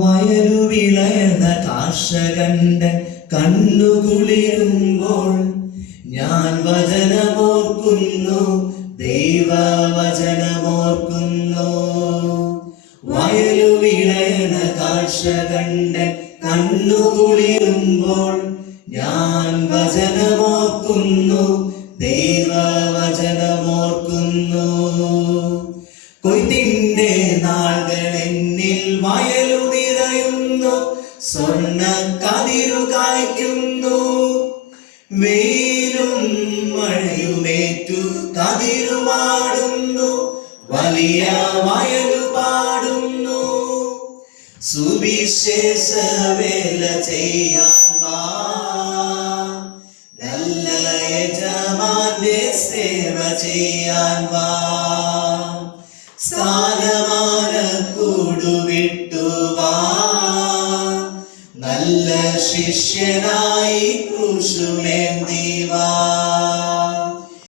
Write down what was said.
വയലു വിളയുന്ന കാർഷകന്റെ കണ്ണുകുളിരുമ്പോൾ ഞാൻ വചനമോർക്കുന്നു, ദൈവവചനമോർക്കുന്നു. വയലു വിളയുന്ന കാർഷകന്റെ കണ്ണുകുളിരുമ്പോൾ ഞാൻ വചനമോർക്കുന്നു, ദൈവവചനമോർക്കുന്നു. കൊയ്ത്തിന്റെ നാളുകൾ എന്നിൽ വയലു നിറയുന്നു, സ്വർണ്ണ കതിരു കായ്ക്കുന്നു. വെയിലും മഴയുമേറ്റു കതിരു പാടുന്നു, വലിയ വയലു പാടുന്നു. സുവിശേഷ വേല ചെയ്യാൻ വാ, നല്ല യജമാന്റെ സേവ ചെയ്യാൻ വാ. സ്ഥാനമാന കൂടുവിട്ടു വാ, നല്ല ശിഷ്യനായി ക്രൂശുമേന്തി